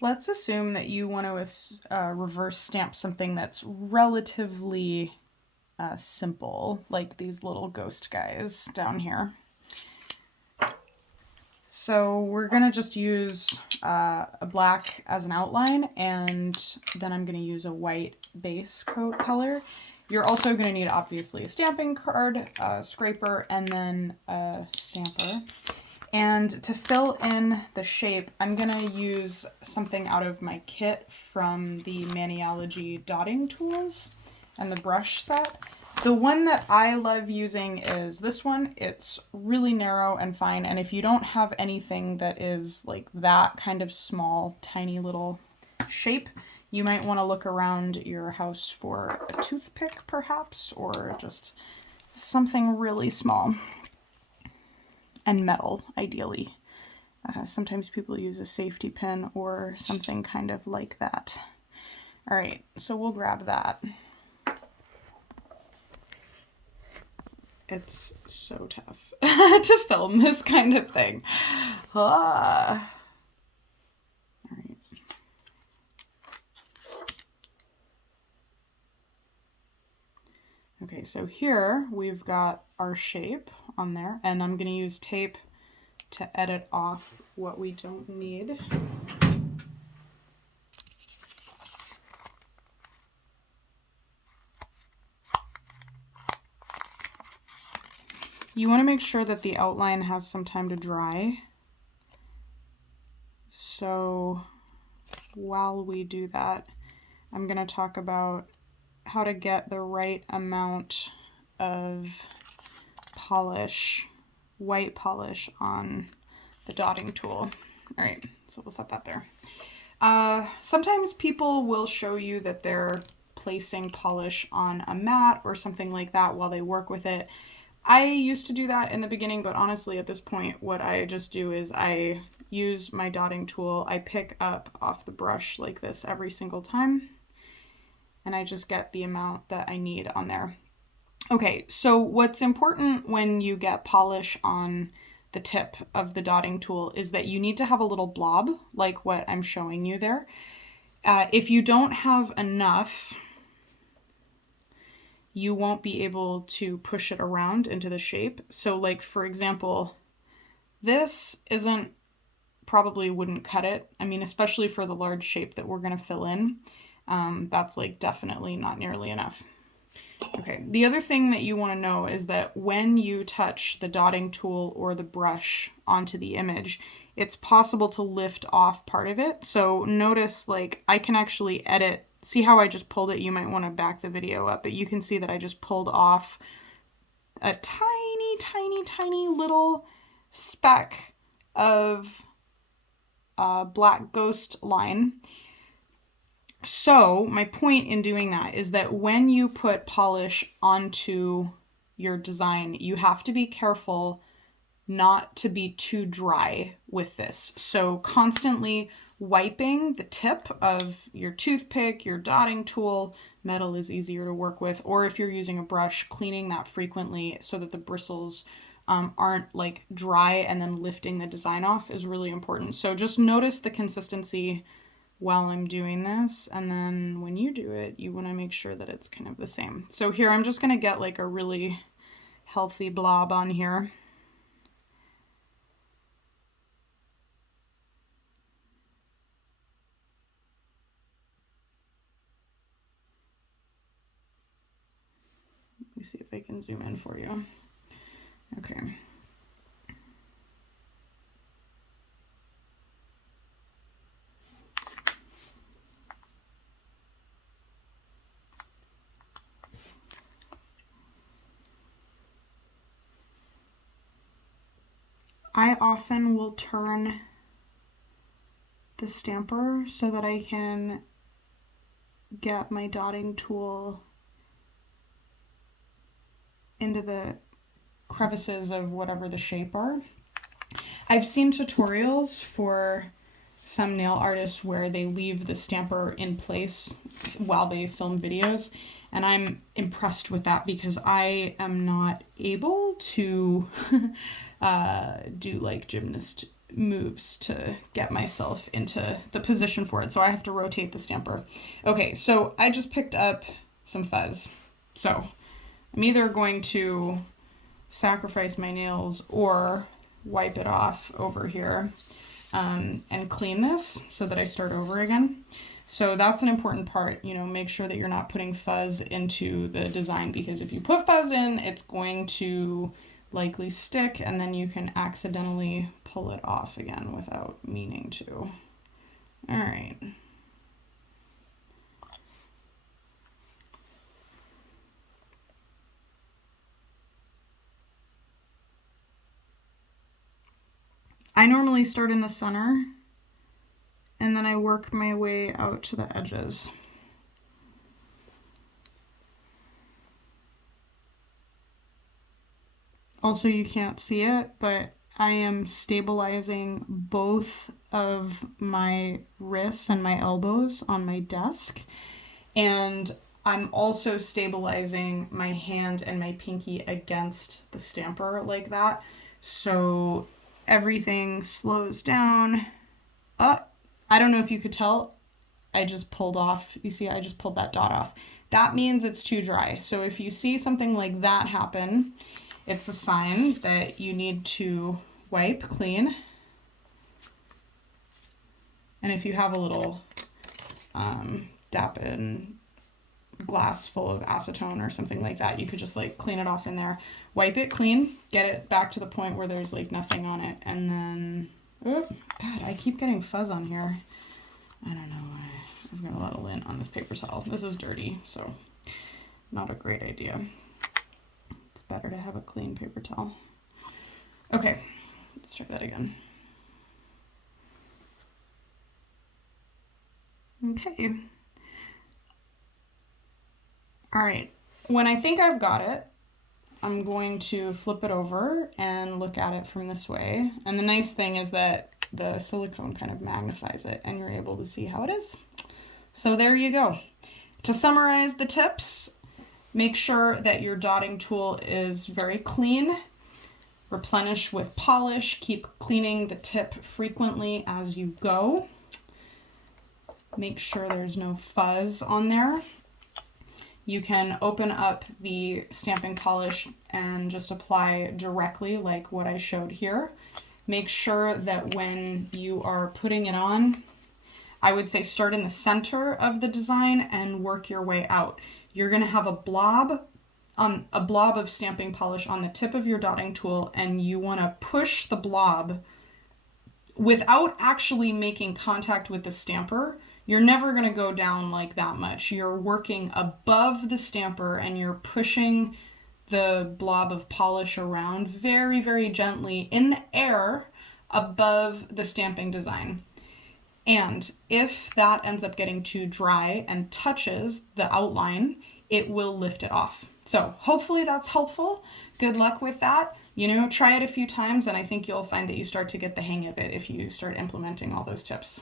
let's assume that you want to reverse stamp something that's relatively simple, like these little ghost guys down here. So we're gonna just use a black as an outline, and then I'm gonna use a white base coat color. You're also gonna need, obviously, a stamping card, a scraper, and then a stamper. And to fill in the shape, I'm gonna use something out of my kit from the Maniology dotting tools and the brush set. The one that I love using is this one. It's really narrow and fine, and if you don't have anything that is like that kind of small, tiny little shape, you might want to look around your house for a toothpick perhaps, or just something really small. And metal, ideally. Sometimes people use a safety pin or something kind of like that. All right, so we'll grab that. It's so tough to film this kind of thing. All right. Okay, so here we've got our shape on there, and I'm going to use tape to edit off what we don't need. You want to make sure that the outline has some time to dry. So while we do that, I'm going to talk about how to get the right amount of polish, white polish, on the dotting tool. All right, so we'll set that there. Sometimes people will show you that they're placing polish on a mat or something like that while they work with it. I used to do that in the beginning, but honestly at this point what I just do is I use my dotting tool, I pick up off the brush like this every single time, and I just get the amount that I need on there. Okay, so what's important when you get polish on the tip of the dotting tool is that you need to have a little blob like what I'm showing you there. If you don't have enough, you won't be able to push it around into the shape. So like, for example, this probably wouldn't cut it. I mean, especially for the large shape that we're gonna fill in. That's like definitely not nearly enough. Okay, the other thing that you want to know is that when you touch the dotting tool or the brush onto the image, it's possible to lift off part of it. So notice, like, I can actually edit. See how I just pulled it? You might want to back the video up, but you can see that I just pulled off a tiny, tiny, tiny little speck of black ghost line. So my point in doing that is that when you put polish onto your design, you have to be careful not to be too dry with this. So constantly wiping the tip of your toothpick, your dotting tool, metal is easier to work with, or if you're using a brush, cleaning that frequently so that the bristles aren't like dry and then lifting the design off is really important. So just notice the consistency while I'm doing this, and then when you do it, you want to make sure that it's kind of the same. So here I'm just going to get like a really healthy blob on here. Let me see if I can zoom in for you. Okay. I often will turn the stamper so that I can get my dotting tool into the crevices of whatever the shape are. I've seen tutorials for some nail artists where they leave the stamper in place while they film videos, and I'm impressed with that because I am not able to do like moves to get myself into the position for it. So I have to rotate the stamper. Okay, so I just picked up some fuzz. So I'm either going to sacrifice my nails or wipe it off over here and clean this so that I start over again. So that's an important part, you know, make sure that you're not putting fuzz into the design, because if you put fuzz in, it's going to likely stick and then you can accidentally pull it off again without meaning to. All right. I normally start in the center and then I work my way out to the edges. Also, you can't see it, but I am stabilizing both of my wrists and my elbows on my desk. And I'm also stabilizing my hand and my pinky against the stamper like that. So everything slows down. I don't know if you could tell, I just pulled off. You see, I just pulled that dot off. That means it's too dry. So if you see something like that happen, it's a sign that you need to wipe clean. And if you have a little Dap-In glass full of acetone or something like that, you could just like clean it off in there. Wipe it clean, get it back to the point where there's like nothing on it, and then, oh, God, I keep getting fuzz on here. I don't know why. I've got a lot of lint on this paper towel. This is dirty, so not a great idea. It's better to have a clean paper towel. Okay, let's try that again. Okay. All right, when I think I've got it, I'm going to flip it over and look at it from this way. And the nice thing is that the silicone kind of magnifies it and you're able to see how it is. So there you go. To summarize the tips, make sure that your dotting tool is very clean. Replenish with polish. Keep cleaning the tip frequently as you go. Make sure there's no fuzz on there. You can open up the stamping polish and just apply directly like what I showed here. Make sure that when you are putting it on, I would say start in the center of the design and work your way out. You're going to have a blob of stamping polish on the tip of your dotting tool, and you want to push the blob without actually making contact with the stamper. You're never going to go down like that much. You're working above the stamper and you're pushing the blob of polish around very, very gently in the air above the stamping design. And if that ends up getting too dry and touches the outline, it will lift it off. So hopefully that's helpful. Good luck with that. You know, try it a few times and I think you'll find that you start to get the hang of it if you start implementing all those tips.